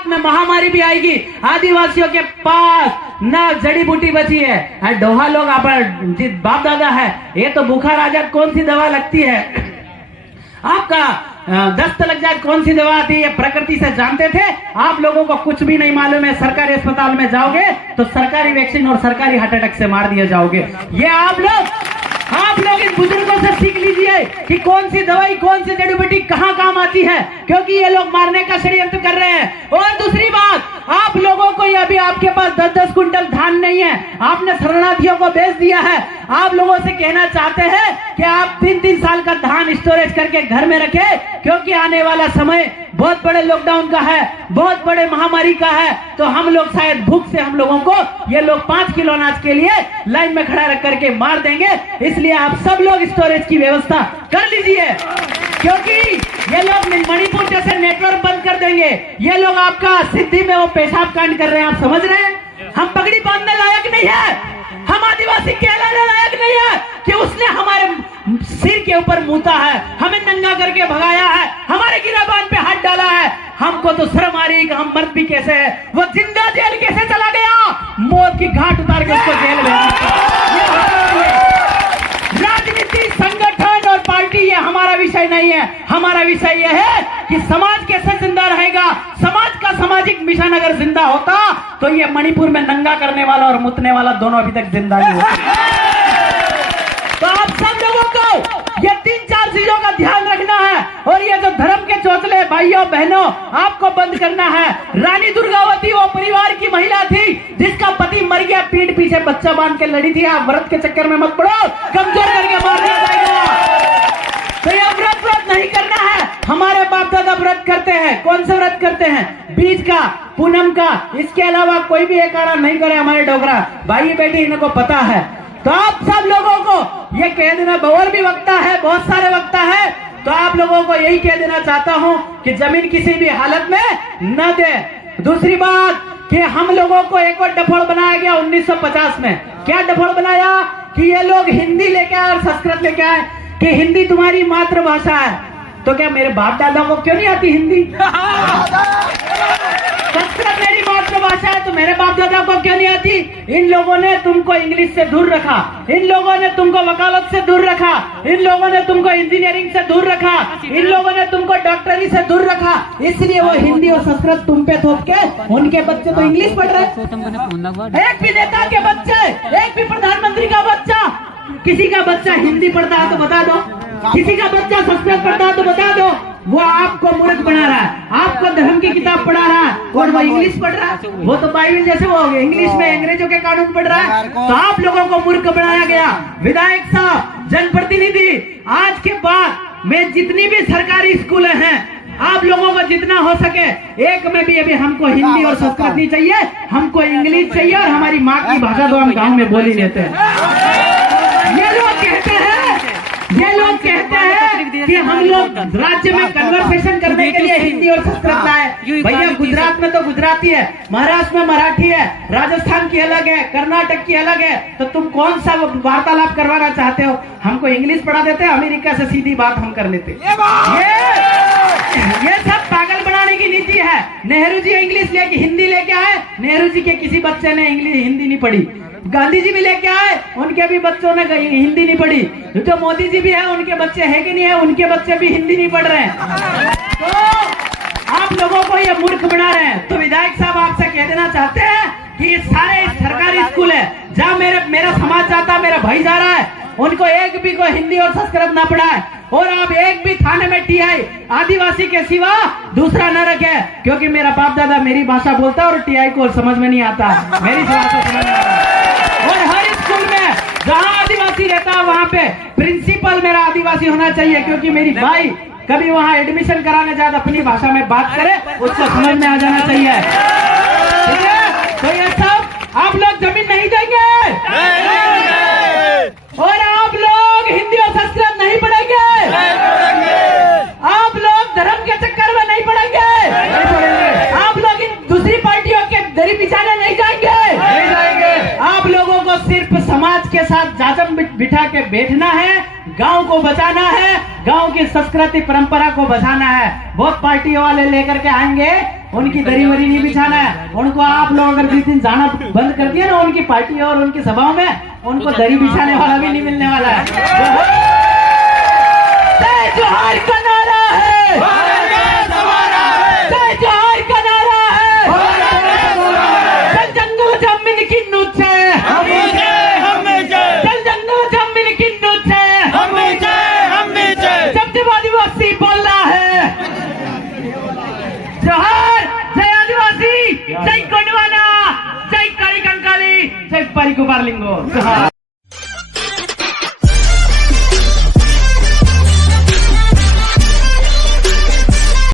लाख में महामारी भी आएगी, आदिवासियों के पास ना जड़ी बूटी बची है। डोहा लोग आप बाप दादा है, ये तो बुखार आ जाए कौन सी दवा लगती है, आपका दस्त लग जाए कौन सी दवा आती है, प्रकृति से जानते थे। आप लोगों को कुछ भी नहीं मालूम है। सरकारी अस्पताल में जाओगे तो सरकारी वैक्सीन और सरकारी हार्ट अटैक से मार दिए जाओगे। ये आप लोग इन बुजुर्गों से सीख लीजिए कि कौन सी दवाई कौन सी जड़ी बूटी कहां काम आती है, क्योंकि ये लोग मारने का षड्यंत्र कर रहे हैं। और दूसरी बात, आप लोगों को अभी आपके पास 10-10 कुंटल धान नहीं है, आपने शरणार्थियों को बेच दिया है। आप लोगों से कहना चाहते हैं कि आप 3-3 साल का धान स्टोरेज करके घर में रखें, क्योंकि आने वाला समय बहुत बड़े लॉकडाउन का है, बहुत बड़े महामारी का है। तो हम लोग शायद भूख से हम लोगों को ये लोग 5 किलो अनाज के लिए लाइन में खड़ा रख करके मार देंगे। इसलिए आप सब लोग स्टोरेज की व्यवस्था कर लीजिए, क्योंकि ये लोग मणिपुर जैसे नेटवर्क बंद कर देंगे। ये लोग आपका सिद्धि में वो पेशाब कांड कर रहे हैं, आप समझ रहे हैं। हम पगड़ी बांधने लायक नहीं है, हम आदिवासी कहलाने लायक नहीं है कि उसने हमारे सिर के ऊपर मूता है, हमें नंगा करके भगाया है, हमारे गिराबान पे हाथ डाला है। हमको तो शर्म आ रही कि हम मर्द भी कैसे है, वो जिंदा जेल कैसे चला गया, मौत की घाट उतार के उसको जेल में। राजनीति, संगठन और पार्टी ये हमारा विषय नहीं है। हमारा विषय यह है कि समाज कैसे जिंदा रहेगा। समाज का सामाजिक मिशन अगर जिंदा होता तो ये मणिपुर में नंगा करने वाला और मुतने वाला दोनों अभी तक जिंदा नहीं होते। तो आप सब लोगों को ये 3-4 चीजों का ध्यान रखना है, और ये जो धर्म के चोचले भाइयों बहनों आपको बंद करना है। रानी दुर्गावती वो परिवार की महिला थी जिसका पति मर गया, पीठ पीछे बच्चा बांध के लड़ी थी। आप व्रत के चक्कर में मत पड़ो, कमजोर करके मार दिया जाएगा। तो ये व्रत नहीं करना है। हमारे बाप दादा व्रत करते हैं, कौन सा व्रत करते हैं, बीज का, पूनम का, इसके अलावा कोई भी एक आरा नहीं करे। हमारे डोगरा भाई बेटी इनको पता है। तो आप सब लोगों को ये कह देना, और भी वक्ता है, बहुत सारे वक्ता है, तो आप लोगों को यही कह देना चाहता हूं कि जमीन किसी भी हालत में न दे। दूसरी बात कि हम लोगों को एक और डफोड़ बनाया गया 1950 में। क्या डफोड़ बनाया कि ये लोग हिंदी लेके आए और संस्कृत लेके आए कि हिंदी तुम्हारी मातृभाषा है। तो क्या मेरे बाप दादा को क्यों नहीं आती हिंदी? संस्कृत मेरी मातृभाषा है तो मेरे बाप दादा को क्यों नहीं आती? इन लोगों ने तुमको इंग्लिश से दूर रखा, इन लोगों ने तुमको वकालत से दूर रखा, इन लोगों ने तुमको इंजीनियरिंग से दूर रखा, इन लोगों ने तुमको डॉक्टरी से दूर रखा। इसलिए वो हिंदी और संस्कृत तुम पे थोप के उनके बच्चे तो इंग्लिश पढ़ रहे। एक भी नेता के बच्चे, एक भी प्रधानमंत्री का बच्चा, किसी का बच्चा हिंदी पढ़ता है तो बता दो, किसी का बच्चा संस्कृत पढ़ता है तो बता दो। वो आपको मूर्ख बना रहा है, आपको धर्म की किताब पढ़ा रहा है, और वो इंग्लिश पढ़ रहा है। वो तो बाइबल जैसे वो इंग्लिश में अंग्रेजों के कानून पढ़ रहा है। तो आप लोगों को मूर्ख बनाया गया। विधायक साहब, जनप्रतिनिधि, आज के बाद में जितनी भी सरकारी स्कूल हैं, आप लोगों को जितना हो सके एक में भी अभी हमको हिंदी और संस्कृत नहीं चाहिए, हमको इंग्लिश चाहिए, और हमारी माँ की भाषा तो हम गाँव में बोल ही लेते हैं। ये लोग कहते हैं कि हम लोग राज्य में कन्वर्सेशन करने के लिए हिंदी और संस्कृत लाए। भैया गुजरात में तो गुजराती है, महाराष्ट्र में मराठी है, राजस्थान की अलग है, कर्नाटक की अलग है। तो तुम कौन सा वार्तालाप करवाना चाहते हो? हमको इंग्लिश पढ़ा देते, अमेरिका से सीधी बात हम कर लेते। ये सब पागल बनाने की नीति है। नेहरू जी इंग्लिश लेके हिंदी लेके आए, नेहरू जी के किसी बच्चे ने हिंदी नहीं पढ़ी। गांधी जी भी लेके आए, उनके भी बच्चों ने हिंदी नहीं पढ़ी। जो मोदी जी भी है, उनके बच्चे है कि नहीं है, उनके बच्चे भी हिंदी नहीं पढ़ रहे हैं। तो आप लोगों को ये मूर्ख बना रहे हैं। तो विधायक साहब आपसे कह देना चाहते हैं कि ये सारे सरकारी स्कूल है जहाँ मेरा समाज जाता है, मेरा भाई जा रहा है, उनको एक भी को हिंदी और संस्कृत ना पढ़ाए। और आप एक भी थाने में टीआई आदिवासी के सिवा दूसरा न रखे, क्योंकि मेरा बाप दादा मेरी भाषा बोलता है और टीआई को समझ में नहीं आता, मेरी भाषा समझ में आता है। और हर स्कूल में जहाँ आदिवासी रहता है वहाँ पे प्रिंसिपल मेरा आदिवासी होना चाहिए, क्योंकि मेरी भाई कभी वहाँ एडमिशन कराने जाए अपनी भाषा में बात करे, उसको समझ में आ जाना चाहिए। ठीक है? तो ये सब आप लोग जमीन नहीं देंगे, और आप लोग हिंदी और संस्कृत नहीं पढ़ेंगे, आप लोग धर्म के चक्कर में नहीं पढ़ेंगे, आप लोग इन दूसरी पार्टियों के दरी बिछाने नहीं जाएंगे। आप लोगों को सिर्फ समाज के साथ जाजम बिठा के बैठना है, गांव को बचाना है, गांव की संस्कृति परंपरा को बचाना है। बहुत पार्टियों वाले लेकर के आएंगे उनकी दरी वरी नहीं बिछाना है। उनको आप लोग अगर जिस दिन जाना बंद कर दिया ना उनकी पार्टी और उनकी सभाओं में, उनको दरी बिछाने वाला भी नहीं मिलने वाला है। जय जोहार का नारा है, जय जोहार का नारा है। चल जंगल जमीन की नुचे, चल जंगल जमीन की नुचे, जब जब आदिवासी बोल रहा है जोहार, जय आदिवासी, जय गोंडवाना, जय काली कंकाली, जय परिकुमार लिंगो।